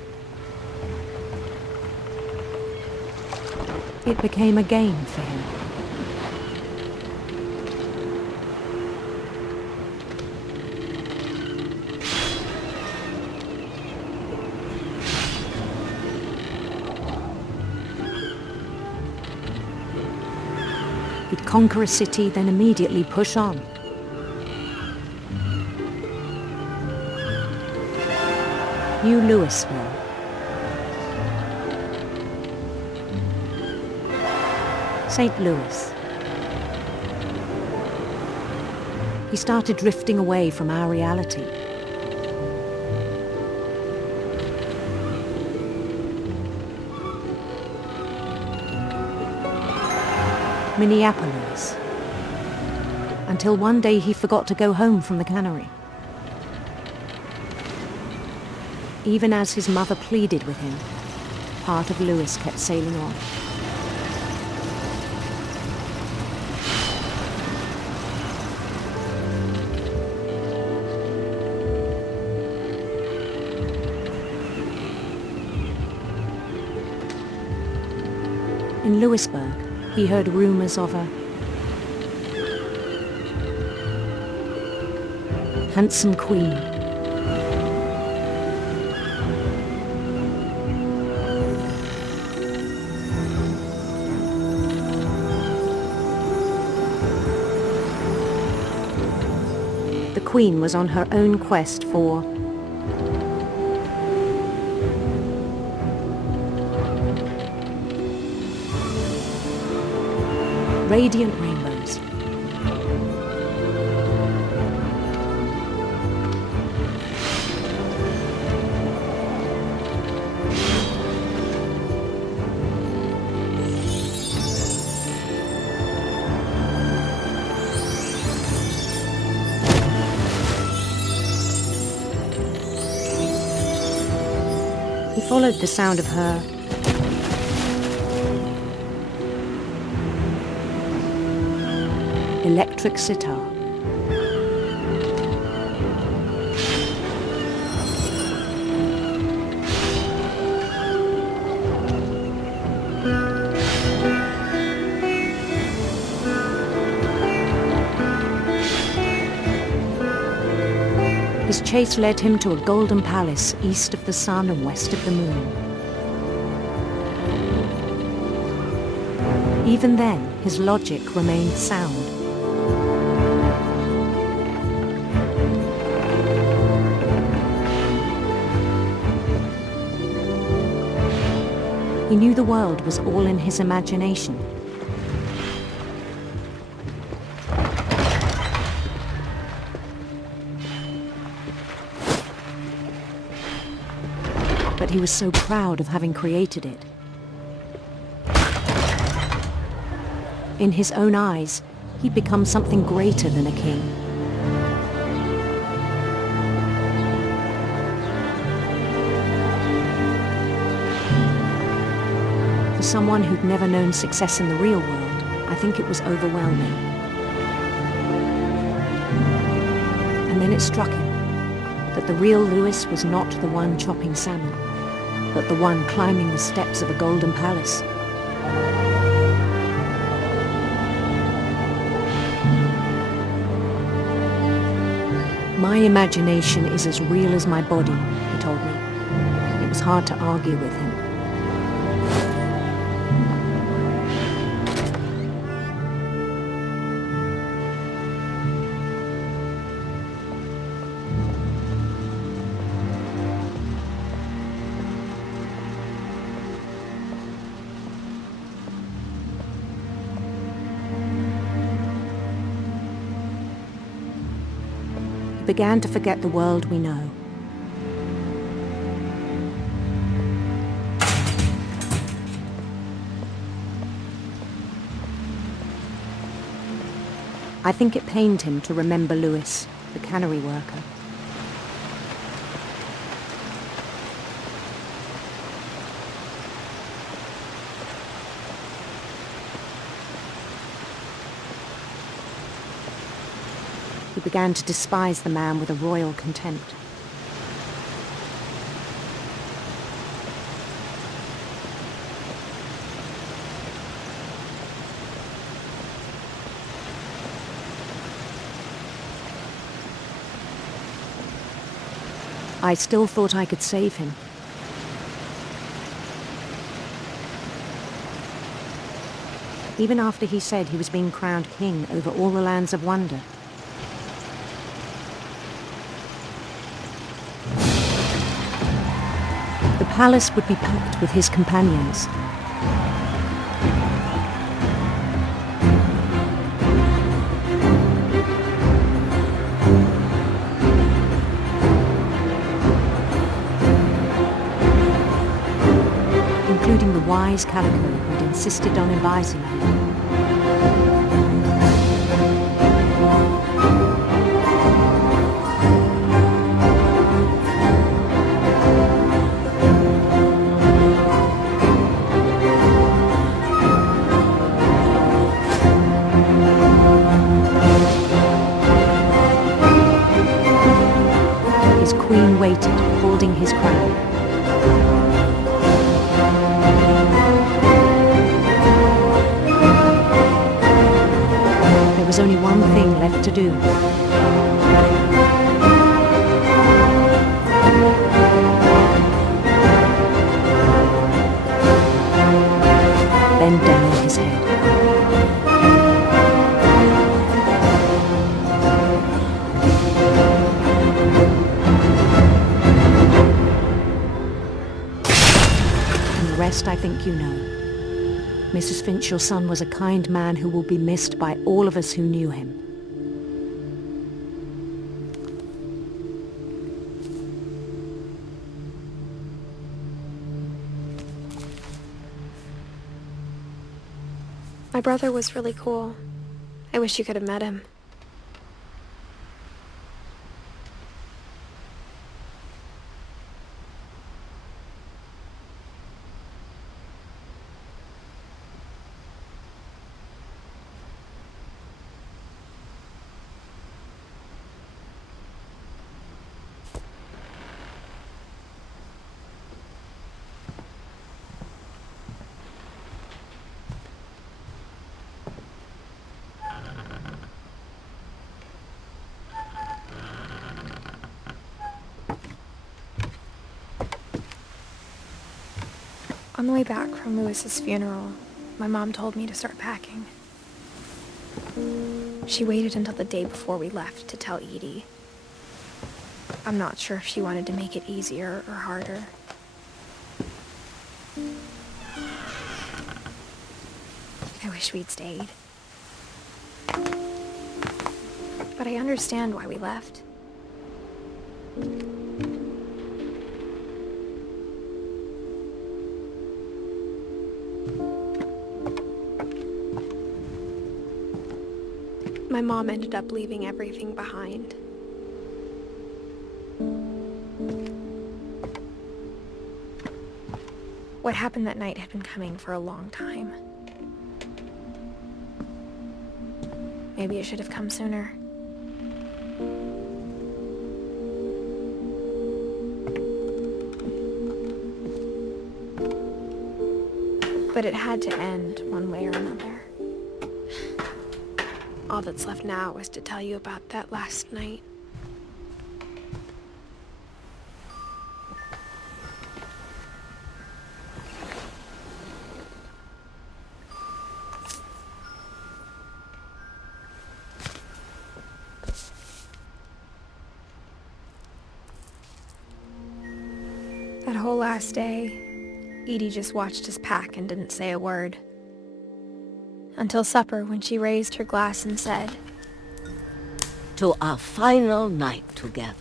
It became a game for him. He'd conquer a city, then immediately push on. New Louisville. St. Louis. He started drifting away from our reality. Minneapolis. Until one day he forgot to go home from the cannery. Even as his mother pleaded with him, part of Louis kept sailing on. In Louisburg, he heard rumors of a handsome queen. The queen was on her own quest for radiant rainbows. He followed the sound of her electric sitar. His chase led him to a golden palace east of the sun and west of the moon. Even then, his logic remained sound. He knew the world was all in his imagination. But he was so proud of having created it. In his own eyes, he'd become something greater than a king. For someone who'd never known success in the real world, I think it was overwhelming. And then it struck him that the real Louis was not the one chopping salmon, but the one climbing the steps of a golden palace. My imagination is as real as my body, he told me. It was hard to argue with him. He began to forget the world we know, I think it pained him to remember Lewis, the cannery worker. He began to despise the man with a royal contempt. I still thought I could save him. Even after he said he was being crowned king over all the lands of wonder. The palace would be packed with his companions. Including the wise Calico who'd insisted on advising him. His queen waited, holding his crown. There was only one thing left to do. Bend down his head. And the rest I think you know. Mrs. Finch, your son was a kind man who will be missed by all of us who knew him. My brother was really cool. I wish you could have met him. On the way back from Lewis's funeral, my mom told me to start packing. She waited until the day before we left to tell Edie. I'm not sure if she wanted to make it easier or harder. I wish we'd stayed. But I understand why we left. My mom ended up leaving everything behind. What happened that night had been coming for a long time. Maybe it should have come sooner. But it had to end one way or another. All that's left now is to tell you about that last night. That whole last day, Edie just watched us pack and didn't say a word. Until supper, when she raised her glass and said, "To our final night together,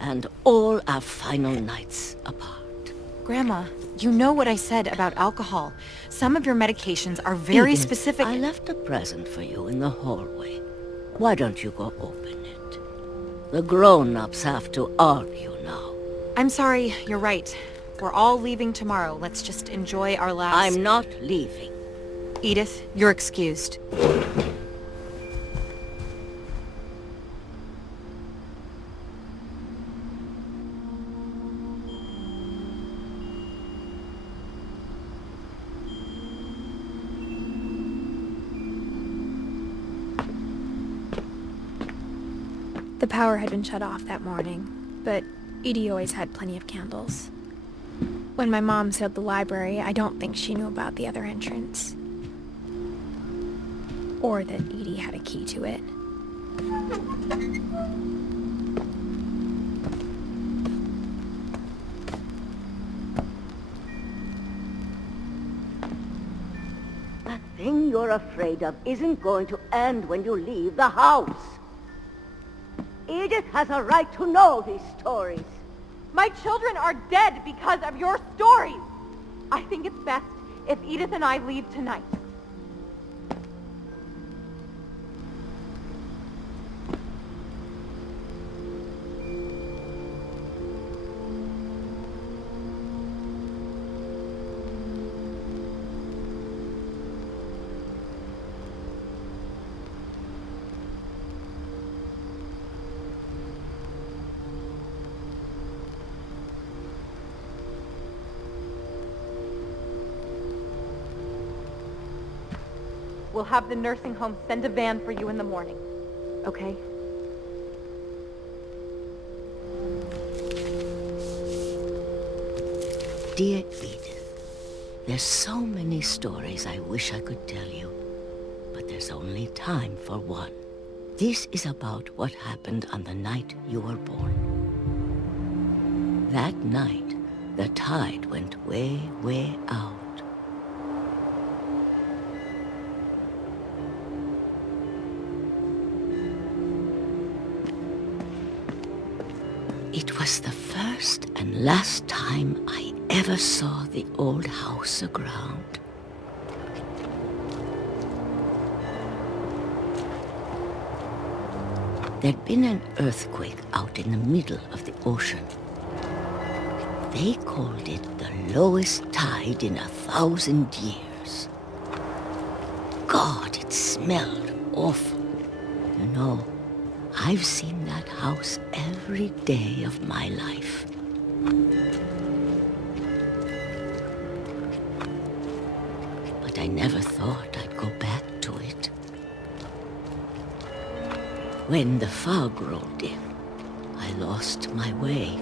and all our final nights apart." Grandma, you know what I said about alcohol. Some of your medications are very Edith, specific. I left a present for you in the hallway. Why don't you go open it? The grown-ups have to argue now. I'm sorry, you're right. We're all leaving tomorrow. Let's just enjoy our last... I'm not leaving. Edith, you're excused. The power had been shut off that morning, but Edie always had plenty of candles. When my mom sealed the library, I don't think she knew about the other entrance. Or that Edie had a key to it. That thing you're afraid of isn't going to end when you leave the house. Edith has a right to know these stories. My children are dead because of your stories. I think it's best if Edith and I leave tonight. We'll have the nursing home send a van for you in the morning. Okay? Dear Edith, there's so many stories I wish I could tell you, but there's only time for one. This is about what happened on the night you were born. That night, the tide went way, way out. It was the first and last time I ever saw the old house aground. There'd been an earthquake out in the middle of the ocean. They called it the lowest tide in 1,000 years. God, it smelled awful. You know, I've seen that house every day of my life. But I never thought I'd go back to it. When the fog rolled in, I lost my way.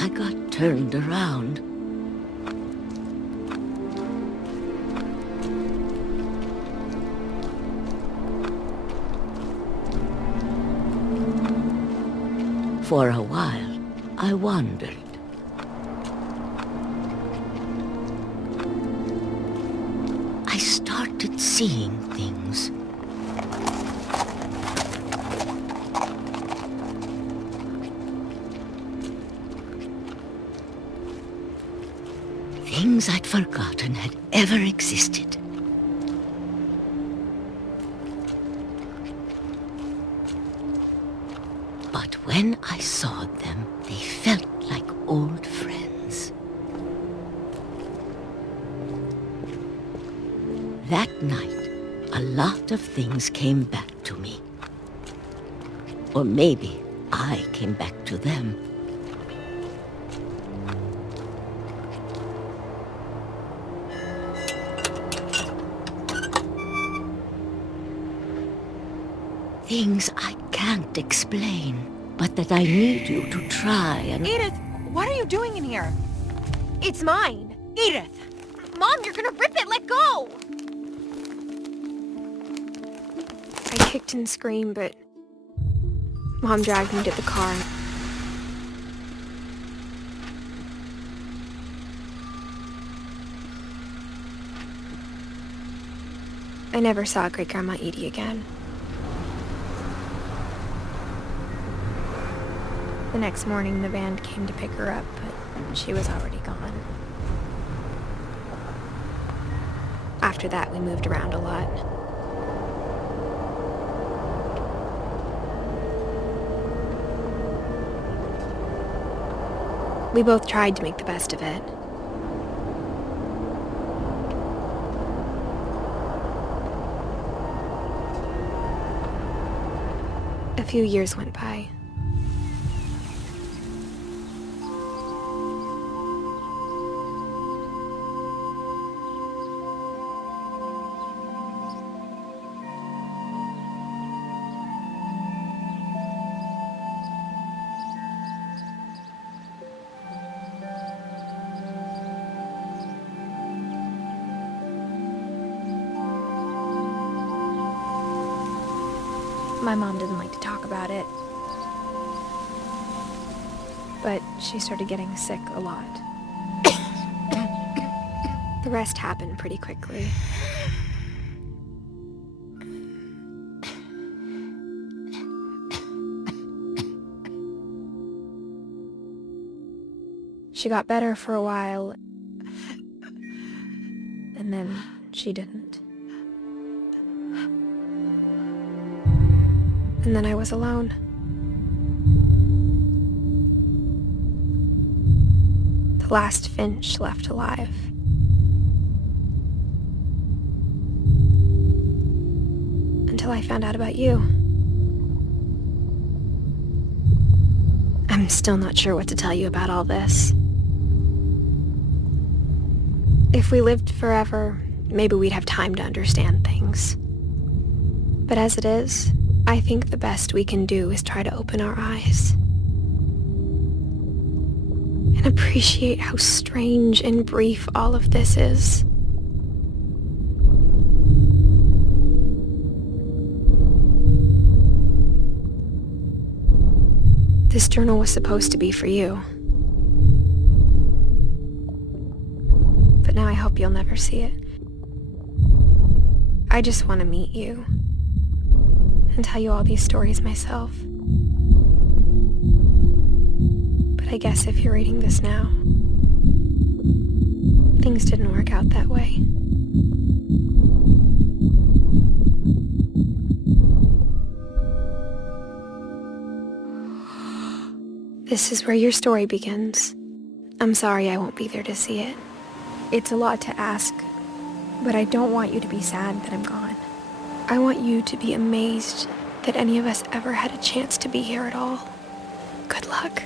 I got turned around. For a while, I wandered. I started seeing things. Things I'd forgotten had ever existed. But when I saw them, they felt like old friends. That night, a lot of things came back to me. Or maybe I came back to them. Things I can't explain, but that I need you to try and... Edith, what are you doing in here? It's mine. Edith! Mom, you're gonna rip it! Let go! I kicked and screamed, but Mom dragged me to the car. I never saw Great-Grandma Edie again. The next morning, the band came to pick her up, but she was already gone. After that, we moved around a lot. We both tried to make the best of it. A few years went by. My mom didn't like to talk about it, but she started getting sick a lot. The rest happened pretty quickly. She got better for a while, and then she didn't. And then I was alone. The last Finch left alive. Until I found out about you. I'm still not sure what to tell you about all this. If we lived forever, maybe we'd have time to understand things. But as it is, I think the best we can do is try to open our eyes and appreciate how strange and brief all of this is. This journal was supposed to be for you. But now I hope you'll never see it. I just want to meet you and tell you all these stories myself. But I guess if you're reading this now, things didn't work out that way. This is where your story begins. I'm sorry I won't be there to see it. It's a lot to ask, but I don't want you to be sad that I'm gone. I want you to be amazed that any of us ever had a chance to be here at all. Good luck.